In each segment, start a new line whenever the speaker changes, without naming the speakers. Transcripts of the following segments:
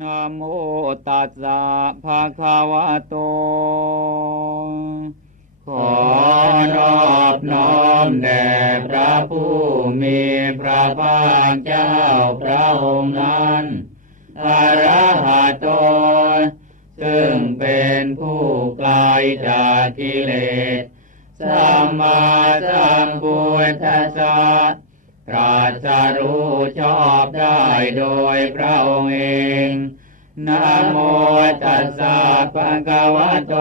นะโมตัสสะภะคะวะโต ขอนอบน้อมแด่พระผู้มีพระภาคเจ้าพระองค์นั้นอรหัตโต ซึ่งเป็นผู้ไกลจากกิเลส สัมมาสัมพุทธัสสะ รู้ชอบได้โดยพระองค์เองนะโมตัสสะภะคะวะโต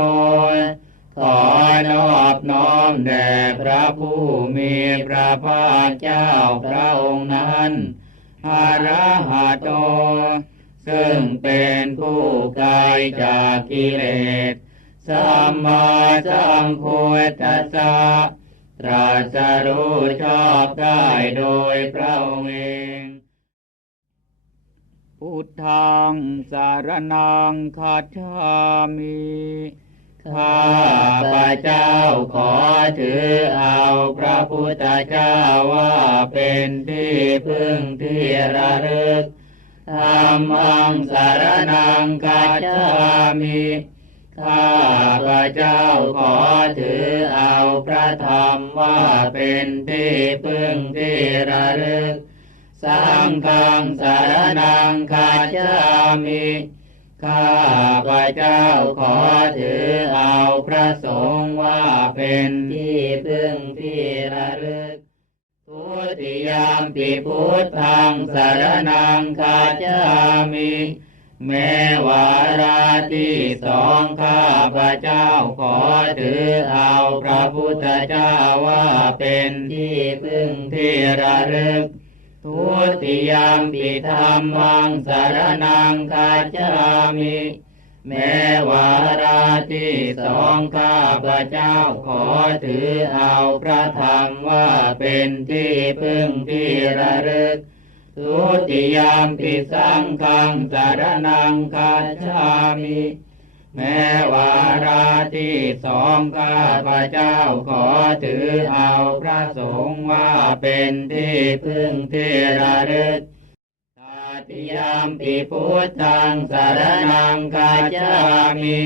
ขอนอบน้อมแด่พระผู้มีพระภาคเจ้าพระองค์นั้นอาระหะโต ซึ่งเป็นผู้ไกลจากกิเลส สัมมาสัมพุทธัสสะ ตรัสรู้ชอบได้โดยพระองค์เอง พุทธังสารนังคัจฉามิข้าพระเจ้าขอถือเอาพระพุทธเจ้าว่าเป็นที่พึ่งที่ระลึกธรรมังสารนังคัจฉามิ ข้าพระเจ้าขอถือเอาพระธรรมว่าเป็นที่พึ่งที่ระลึกสังฆังสารนังคัจามิข้าพระเจ้าขอถือเอาพระสงฆ์ว่าเป็นที่พึ่งที่ระลึกทุติยามปิพุทธังสารนังคัจามิ แม้ว่า ที่สองข้าพระเจ้าขอถือเอาพระพุทธเจ้าว่าเป็นที่พึ่งที่ระลึกทุติยามปิธรรมังสารนังคัจามิแม้วาระที่สองข้าพระเจ้าขอถือเอาพระธรรมว่าเป็นที่พึ่งที่ระลึก ทุติยามปิสังฆังสารนังคัจฉามิ แม้วาระที่สองข้าพระเจ้าขอถือเอาพระสงฆ์ว่าเป็นที่พึ่งที่ระลึกตาติยามปิพุทธังสารนังคาจามิ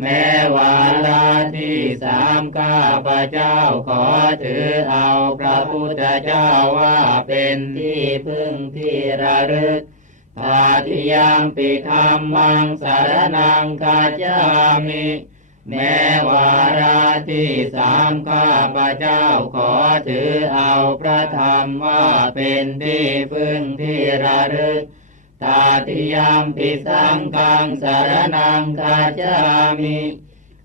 แม้วาระที่สามข้าพระเจ้าขอถือเอาพระพุทธเจ้าว่าเป็นที่พึ่งที่ระลึกตาติยามปิธรรมังสารนังคาจามิ แม้วาระที่สามข้าพระเจ้าขอถือเอาพระธรรมว่าเป็นที่พึ่งที่ระลึก ตาติยามปิสังฆังสารนังคาจามิ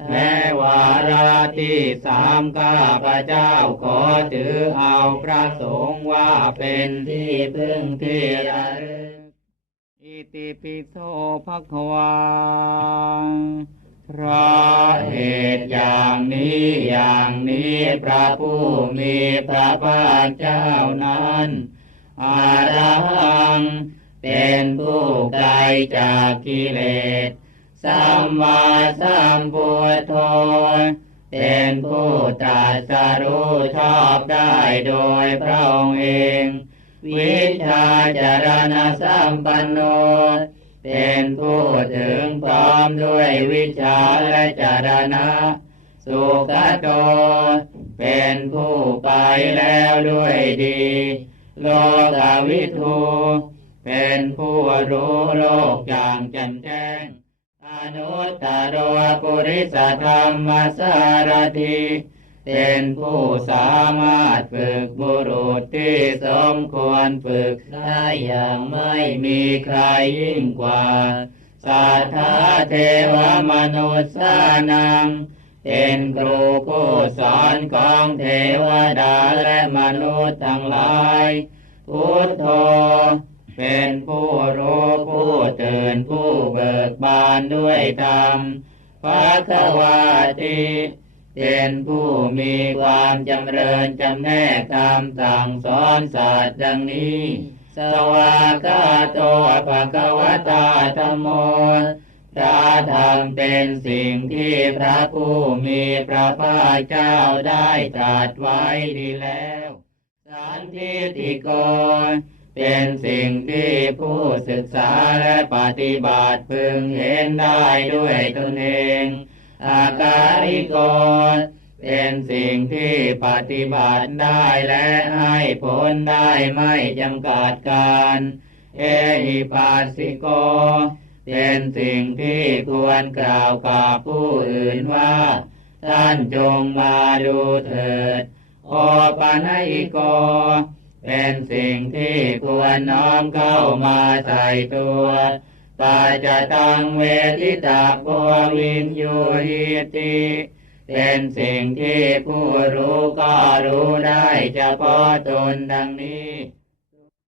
แม้วาระที่สามข้าพระเจ้าขอถือเอาพระสงฆ์ว่าเป็นที่พึ่งที่ระลึกอิติปิโสภะควาเพราะเหตุอย่างนี้อย่างนี้พระผู้มีพระภาคเจ้านั้นอารัง เป็นผู้ไกลจากกิเลส สัมมาสัมพุทโธ เป็นผู้ตรัสรู้ชอบได้โดยพระองค์เอง วิชาจารณสัมปันโน เป็นผู้ถึงพร้อมด้วยวิชาและจารณะ สุขโต เป็นผู้ไปแล้วด้วยดี โลกวิทู เป็นผู้รู้โลกอย่างแจ่มแจ้ง อนุตตรวปุริสธรรมสารถีเป็นผู้สามารถฝึกบุรุษที่สมควรฝึกได้อย่างไม่มีใครยิ่งกว่า สัทธาเทวมนุษย์สานัง เป็นครูผู้สอนของเทวดาและมนุษย์ทั้งหลาย พุทโธ เป็นผู้รู้ผู้ตื่นผู้เบิกบานด้วยธรรมพระควาติเป็นผู้มีความจำเริญจำแนกธรรมสั่งสอนศาสตร์ดังนี้ สวากาโตภะคะวตาธรรมโมพระธรรมเป็นสิ่งที่พระผู้มีพระภาคเจ้าได้ตรัสไว้ดีแล้ว สันทิติโก เป็นสิ่งที่ผู้ศึกษาและปฏิบัติพึงเห็นได้ด้วยตนเอง อาการิโกเป็นสิ่งที่ปฏิบัติได้และให้ผลได้ไม่จำกัดการ เอหิปัสสิโก เป็นสิ่งที่ควรกล่าวกับผู้อื่นว่า ท่านจงมาดูเถิด โอปานิโก เป็นสิ่งที่ควรน้อมเข้ามาใส่ตัวตาจะตังเวทิตาโพวินยูหิติเป็นสิ่งที่ผู้รู้ก็รู้ได้เฉพาะตนดังนี้